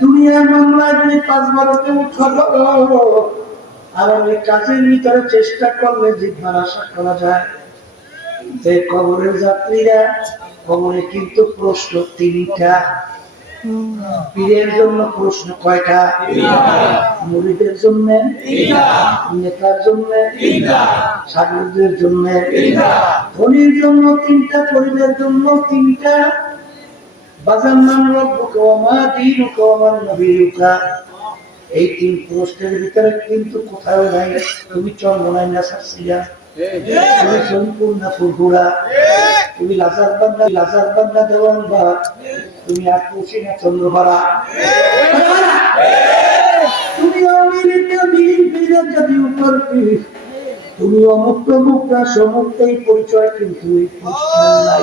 দুনিয়ার মামলায় কাজের ভিতরে চেষ্টা করলে আশা করা যায়। যে কবরের যাত্রীরা, কবরে কিন্তু প্রশ্ন তিনটা। পীরের জন্য প্রশ্ন কয়টা? মুড়িদের জন্য, নেতার জন্য, সাগরদের জন্য, ধনির জন্য তিনটা, গরিবের জন্য তিনটা। বাজার রব্বুকা ওয়া মা দীনুকা ওয়া এই তিন প্রশ্নের ভিতরে কিন্তু কোথাও নাই। তুমি চন্দ্রনাই না সাচ্ছিয়া তুমি সম্পূর্ণ ফুরফুরা তুমি লাজার বান্দা লাজার বান্দা দেওয়ান বা। তুমি আকুশি না চন্দ্রভরা। তুমি বিলিপিরা যদি তুমি অমুক্ত মুক্তা সমুক্ত এই পরিচয় কিন্তু এই নাই।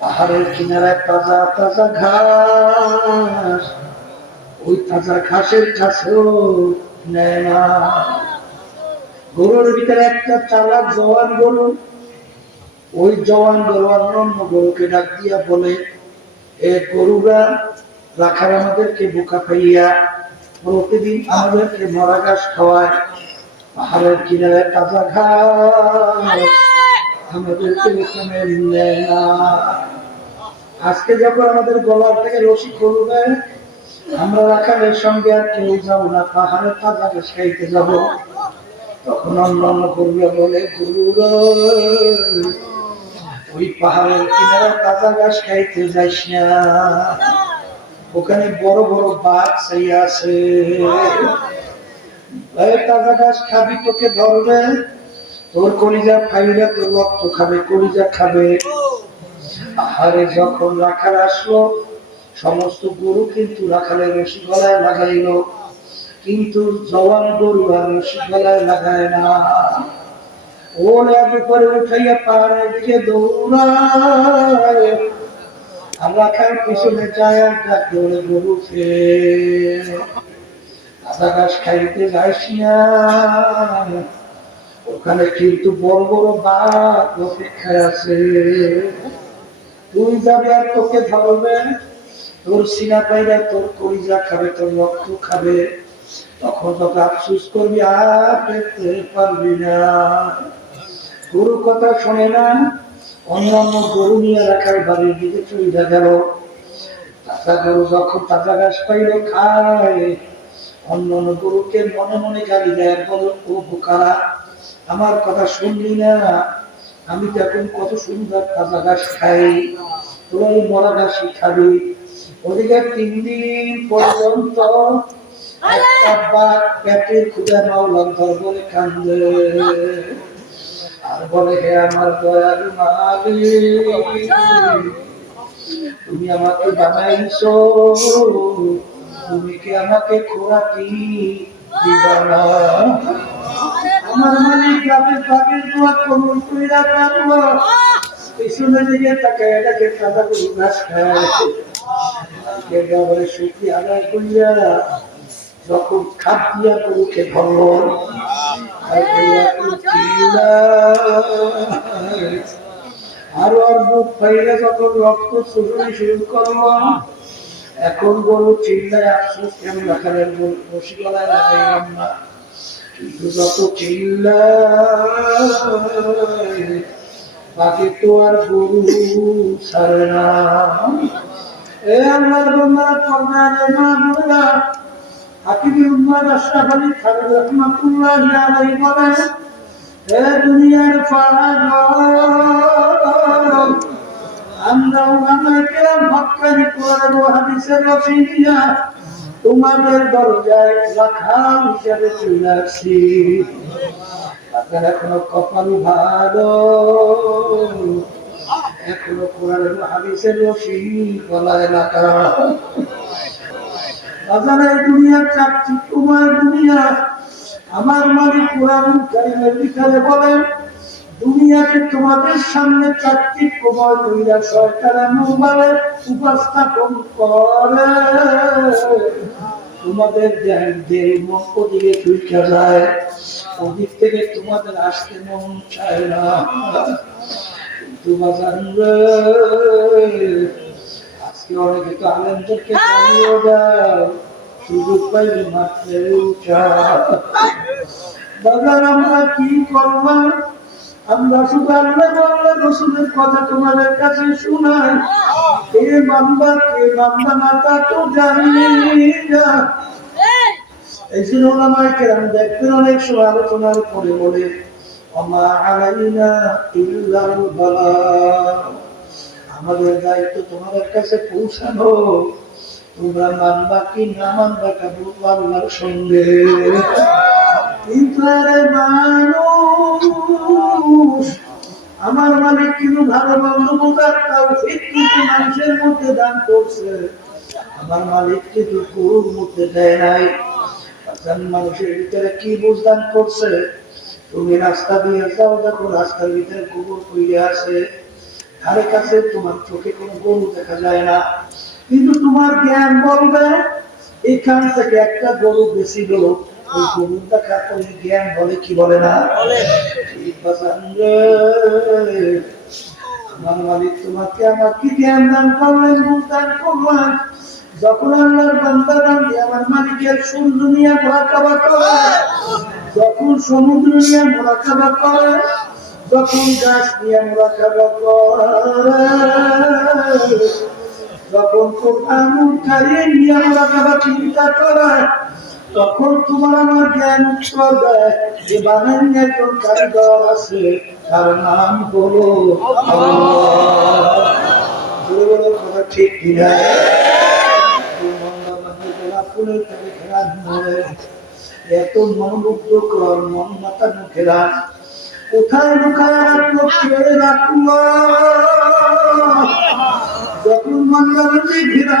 পাহাড়ের কিনারায় তাজা তাজা ঘাস। ওই তাজা ঘাসের কাছেও নেয় না গরুর ভিতরে একটা চালাক জওয়ান গরু। ওই জওয়ান গরু অন্য গরুকে ডাক দিয়া বলে, এ গরুরা রাখার আমাদেরকে বোকা পাইয়া প্রতিদিন আমাদেরকে মরা ঘাস খাওয়ায়। পাহাড়ের কিনারে তাজা ঘাস। না আজকে যখন আমাদের গলার থেকে রশি করবে আমরা রাখালের সঙ্গে আর কেউ যাব না পাহাড়ে তাজা খাইতে যাব। তখন অন্য অন্য করবে বলে গুরু ওই পাহাড়ের কিনারে তাজা গাছ খাইতে যাইস না। ওখানে বড় বড় বাঘ সেই আছে। তাজা গাছ খাবি তোকে ধরবে তোর কলিজা ফাইলে তোর রক্ত খাবে, কলিজা খাবে। আহারে, যখন রাখাল আসলো, সমস্ত গরু কিন্তু রাখালের রশি গলায় লাগাইলো। কিন্তু জওয়ান গরু আর রশি গলায় লাগায় না। ওর উঠাইয়া পাহাড়ের দিকে দৌড়ায়। পিছনে যায় আর ডাকে ওরে গরু ফের। আদা গাছ খাইতে যাইস না। ওখানে কিন্তু বড় বড় বাঘ অপেক্ষায় আছে। তুই যাবে আর তোকে ধরবে। তোর সিনা পাইরা তোর কলিজা খাবে, তোর রক্ত খাবে। তখন তোকে আফসুস করবি, আর পেতে পারবি না। গরু কথা শোনে না, অন্যান্য গরু নিয়ে রাখার বাড়ির দিকে চলে গেল। তাজা গরু যখন তাজা ঘাস পাইল, খায়। অন্যান্য গরুকে মনে মনে গালি দেয়, বলো, ও বোকারা আমার কথা শুনলি না? আমি তো এখন কত সুন্দর তাজা ঘাস খাই। তোরা মরা ঘাসই খাবি। ওদিকে তিন দিন পর্যন্ত পেটের কান্দে। আর বলে, হে আমার দয়ার মালিক, তুমি আমাকে বানাইছো। তুমি কি আমাকে খোরাকি দিবা না? আমার মালিক গ্রামের বাগের দোয়া কবুল পিছনে দিকে তাকে এটাকে করে ঘাস খায়। সুখী আদায় করিয়া যখন খাপ দিয়া ধরল আর আরও বুক ফাইলে যখন রক্ত শুরু শুরু করল, এখন গরু চিল্লায় আফসোস কেন রাখালেন বসি গলায় লাগাইলাম না। বাকি তো আর গরু ছাড়ে না এ আল্লাহর বন্দারা না বললা হাকিমের উম্মাদ আশরাফ আলী খালেদ রহমাতুল্লাহি আলাইহি বলেন হে দুনিয়ার পাগল আমরা ও হাদিসের রসিয়া তোমাদের দরজায় রাখাল হিসাবে চলে আসছি আপনার এখনও কপাল ভালো। এখনও কোরআন হাদিসের রশি গলায় লাগা বাজারের দুনিয়া চাকরি, তোমার দুনিয়া। আমার মালিক কোরআন কারিমের ভিতরে বলেন দুনিয়াকে তোমাদের সামনে চারটি প্রবল কইরা সরকার মোবাইলে উপস্থাপন করে। তোমাদের যে মক্ষ দিকে চুইকা যায়। ওদিক থেকে তোমাদের আসতে মন চায় না। কিন্তু আজকে অনেকে তো আলেমদেরকে জানিয়ে দাও সুযোগ পাইলে মাত্রে উঠা। বাজার আমরা কি করলাম? আমরা শুধু আল্লাহ আল্লাহ রসুলের কথা তোমাদের কাছে শোনাই। কে মামলা কে মামলা না তা তো জানি না। এই! জন্য ওলামায়ে কেরাম দেখবেন অনেক সময় আলোচনার পরে বলে অমা আলাইনা ইল্লাল বালাগ আমাদের দায়িত্ব তোমাদের কাছে পৌঁছানো। তোমরা মানবা কি না মানবা তা বলব আল্লাহর সঙ্গে। আমার মালিক কিন্তু ভালো মন্দ বোঝার তৌফিক কিন্তু মানুষের মধ্যে দান করছে। আমার মালিক কিন্তু গরুর মধ্যে দেয় নাই। মানুষের ভিতরে কি বুঝদান করছে? তুমি রাস্তা দিয়ে যাও, দেখো রাস্তার ভিতরে গোবর কইরে আছে। ধারে কাছে তোমার চোখে কোনো গরু দেখা যায় না। কিন্তু তোমার জ্ঞান বলবে, এখান থেকে একটা গরু বেশি গরু ওই দেখা জ্ঞান বলে কি বলে না? আমার মালিক তোমাকে আমার কি জ্ঞান দান করলেন দান করলেন। যখন আল্লাহর বান্দা বান্দি আমার মালিকের সূর্য নিয়ে মোরাকাবা করে যখন সমুদ্র নিয়ে মোরাকাবা করে যখন গাছ নিয়ে মোরাকাবা করে যখন কোরআনুল কারিম নিয়ে মোরাকাবা চিন্তা করে তখন তোমার আমার জ্ঞান উত্তর দেয় যে বানান একজন কারিগর আছে। তার নাম হলো কথা ঠিক কিনা এত মনোমুগ্ধকর মন মাথা মুখেরা। কোথায় লুকায় রাখল যখন মন্দাবতী ঘেরা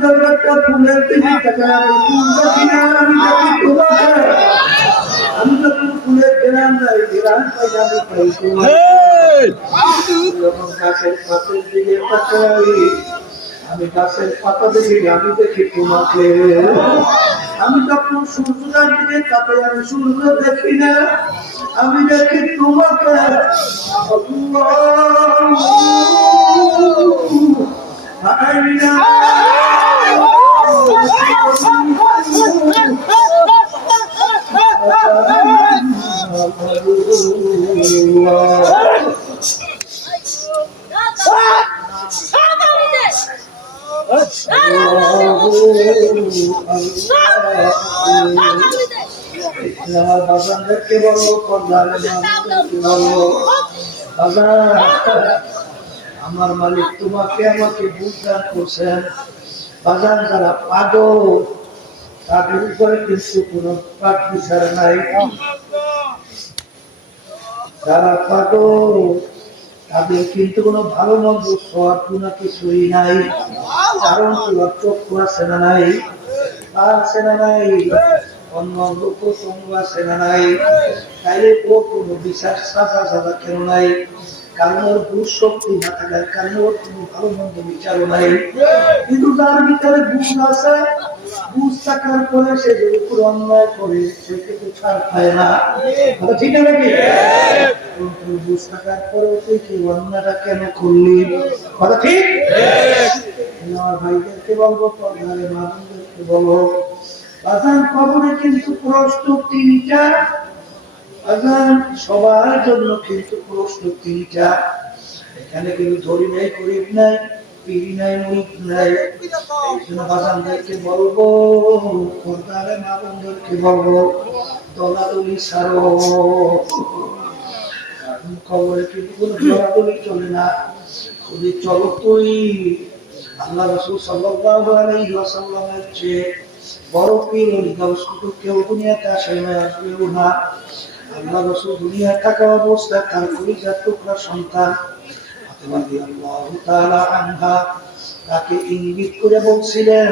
তো একটা ফুলের আমি আমি নাই আমি গাছের পাতা দেখি আমি দেখি তোমাকে আমি যখন সূর্যটার দিকে তাকাই আমি সূর্য দেখি না আমি দেখি তোমাকে আমার বাগানদেরকে বলো কর্দারের মানুষদেরকে আমার মালিক তোমাকে আমাকে বুঝদান করছেন। বাগান যারা পাগল, তাদের উপরে কিন্তু কোনো পাঠ বিচার নাই। যারা পাগল, তাদের কিন্তু কোনো ভালো মন্দ সব কোনো কিছুই নাই। কারণ তোমার চক্ষু আছে না নাই? পা আছে না নাই? অন্য অঙ্গ প্রত্যঙ্গ আছে না নাই? তাইলে কোনো বিশ্বাস সাজা সাজা কেন নাই? কারণ ওর না থাকার কারণে ওর কোনো ভালো মন্দ নাই কিন্তু যার ভিতরে বুঝ আছে বুঝ থাকার পরে সে যদি অন্যায় করে, সে কিন্তু ছাড় পায় না। ঠিক আছে বুঝ থাকার পরে তুই কি অন্যটা কেন করলি? কথা ঠিক? আমার ভাইদেরকে বলব পর্দারে বলব, বাজার খবরে কিন্তু প্রশ্ন তিনটা আজান সবার জন্য কিন্তু প্রশ্ন তিনটা। এখানে কিন্তু ধরি নাই, গরিব নাই, পিড়ি নাই মুরিদ নাই। এই জন্য বাজানদেরকে বলব পর্দারে মা বলব, দলাদলি সারো খবরে কিন্তু কোনো দলাদলি চলে না। যদি চলো তুই আল্লাহ রসুল সাল্লাল্লাহু আলাইহি ওয়াসাল্লামের চেয়ে বড় পীর ওলি গাউস কেউ দুনিয়াতে আসে না আসবেও না। আল্লাহ রসুল দুনিয়া অবস্থায় তার কলিজার টুকরা সন্তান আনহা তাকে ইঙ্গিত করে বলছিলেন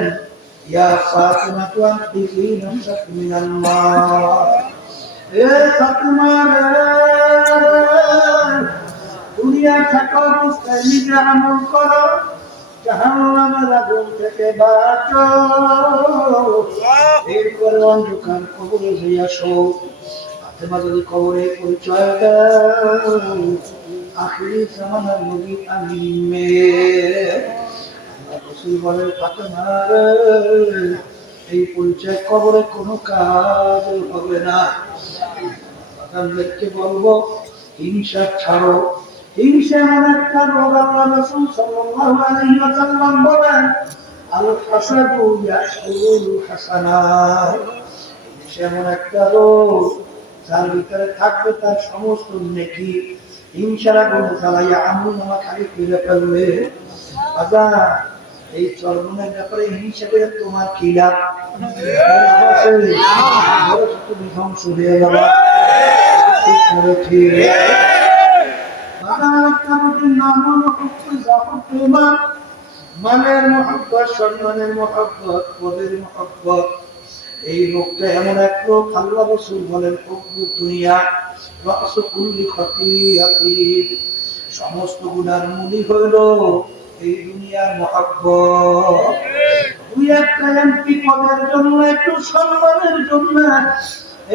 অন্ধকার কবরে হয়ে আসো যদি কবরে পরিচয় আখিরি জামানার নবী আমি এই পরিচয় কবরে কোনো কাজ হবে না। আপনাদেরকে বলব, হিংসা ছাড়ো। হিংসা এমন একটা রোগ আল্লাহ রাসূল সাল্লাল্লাহু আলাইহি ওয়াসাল্লাম বলেন, আল হাসাদু ইয়াসুল একটা রোগ যার ভিতরে থাকবে তার সমস্ত নেকি। হিংসার আগুনে জ্বালাইয়া আমল নামা খালি ফিরে ফেলবে। আজা এই চর্মনের ব্যাপারে হিংসা করে তোমার কি ধ্বংস হয়ে যাবা মানের মহব্বত সম্মানের মহব্বত পদের মহব্বত এই লোকটা এমন এক লোক আল্লাহ রসুল বলেন দুনিয়া রস কুল্লি খতিয়াতি। সমস্ত গুণার মূলই হইল এই দুনিয়ার মহব্বত। দুই একটা এমপি পদের জন্য একটু সম্মানের জন্য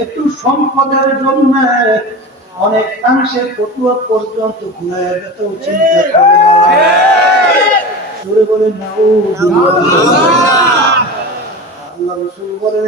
একটু সম্পদের জন্য অনেকাংশে ফটুয়া পর্যন্ত ঘুরাইয়া যেতেও চিন্তা করে না বলে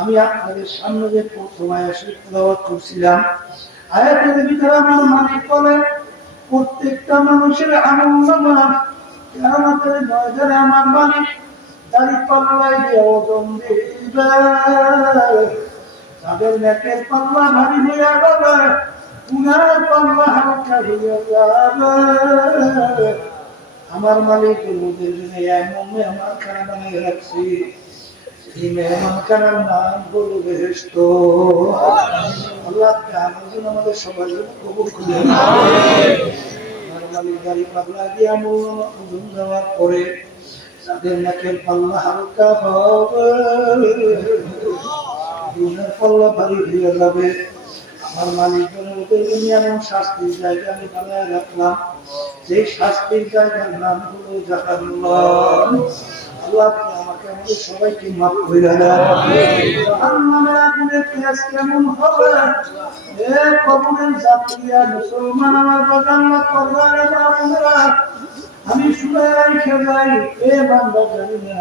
আমি আপনাদের সামনে যে প্রথম তেলাওয়াত করছিলাম, আয়াতের ভিতরে আমার মালিক বলে, প্রত্যেকটা মানুষের আনন্দ আমাদের ময়দানে আমার মালিক দাড়ি পাল্লাই দিবে তাদের নেকের পাল্লা ভারী হয়ে যাবে, গুনার পাল্লা হালকা যাবে। আমার মালিক এমন মেহমান খানা বানিয়ে রাখছি। পাগলা পাল্লা হালকা আমার মালিক ওদের জন্য এমন শাস্তির জায়গা আমি বানায় রাখলাম যে শাস্তির জায়গার নাম হলো জাহান্নাম। আল্লাহ আমাদের সবাইকে মাফ করে দেন। জাহান্নামের আগুনের তেজ কেমন হবে? এ কবরের যাত্রীরা মুসলমান আমার বাজান্না করবার আমরা আমি শুনে রেখে যাই। এ বান্দা জানি না।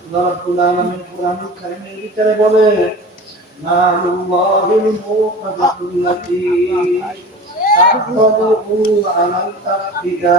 আল্লাহ রাব্বুল আলামিন কোরআনুল কারীমের ভিতরে বলে, নারুল্লাহিল মুকাদ্দাতুল্লাতি তাহদাহু আলাল আফিদা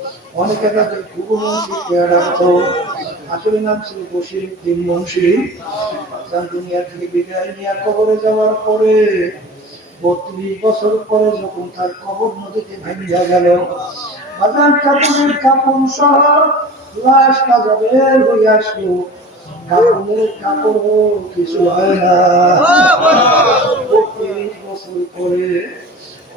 অনেকে তাদের আসলে নাম ছিল বসির মুন্সি বাগান দুনিয়া থেকে বিদায় নিয়ে কবরে যাওয়ার পরে বত্রিশ বছর পরে যখন তার কবর নদীতে ভেঙে গেল বাজার কাপড়ের কাপড় সহ লাশ কাজা বের হয়ে আসলো। কাপড়ের কাপড় কিছু হয় না। বত্রিশ বছর পরে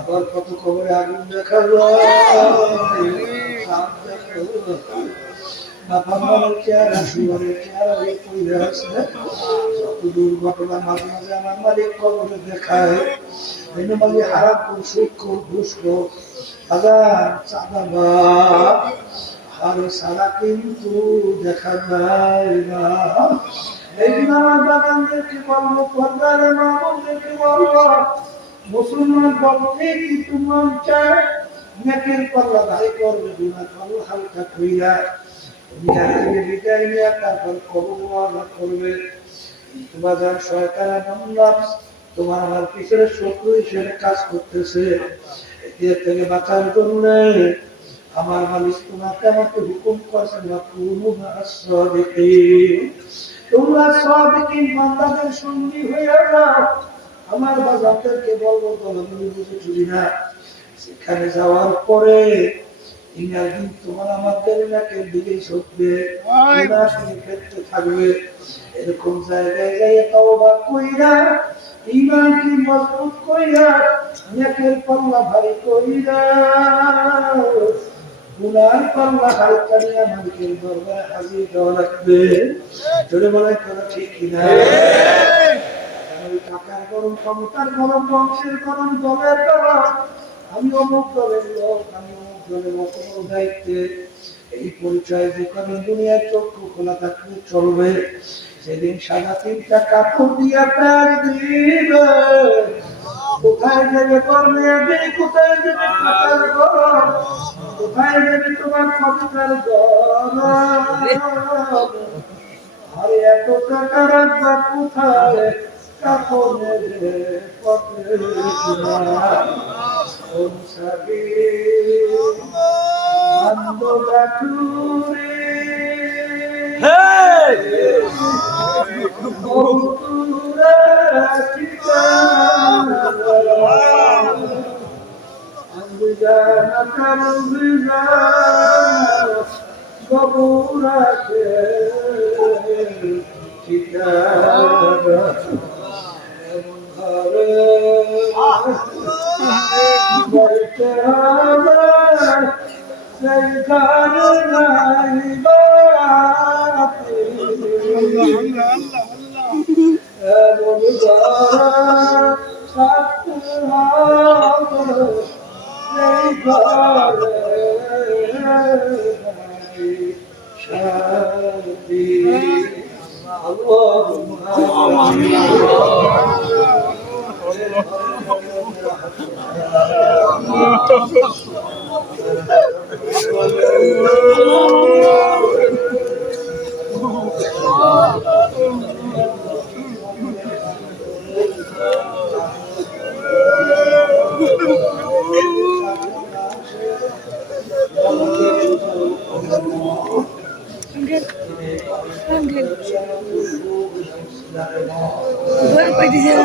আবার কত কবরে আগুন দেখা যায় সাপ দেখা যায়। বাবার চেহারা শুয়ারের চেহারা এই পড়ে আছে যত দুর্ঘটনা মাঝে মাঝে আমার মালিক দেখায়। কর সুখ হাজার আরে সারা কিন্তু দেখা যায় না। এই বলব। মুসলমান বলতে কি তোমার চায়? নেকের পাল্লা ভাই করবে বিনা পাল্লা, হালকা কইরা। বিদায় নিয়ে তারপর কবর করবে। বাংলা তোমার আমার পিছনে শত্রু হিসেবে কাজ করতেছে। এর থেকে বাঁচার আমার মালিক তোমাকে আমাকে হুকুম করছেন না তোমরা সব কি সঙ্গী হয়ে যাও। আমার বাজারদেরকে বলব দলগুলি বুঝে চুরি না সেখানে যাওয়ার পরে ইংরাজি তোমার আমাদের নাকের দিকে ক্ষেত্রে থাকবে। এরকম জায়গায় যাইয়ে কইরা ইমান কি মজবুত কইরা নাকের পাল্লা ভারী কইরা গুনার পাল্লা হালকা নিয়ে মালিকের দরবারে হাজির দেওয়া লাগবে। জোরে বলাই করা ঠিক কিনা? টাকার গরম ক্ষমতার গরম বংশের গরম দলের গরম আমি অমুক দলের লোক, আমি অমুক দলের অত দায়িত্বে। এই পরিচয় যেখানে দুনিয়ার চক্ষু খোলা থাকলে চলবে। সেদিন সাদা তিনটা কাপড় দিয়া প্যার দিবে। কোথায় যাবে কর্মে কোথায় যাবে টাকার গরম কোথায় যাবে তোমার ক্ষমতার গরম আরে এত টাকা রাখবা কোথায়? কাপড়ের পথে অনুসারী বান্দা টুরে বন্ধুরা ঠিকানা Angujan akan angujan Kabulake Kita ঘর পাইতেছে না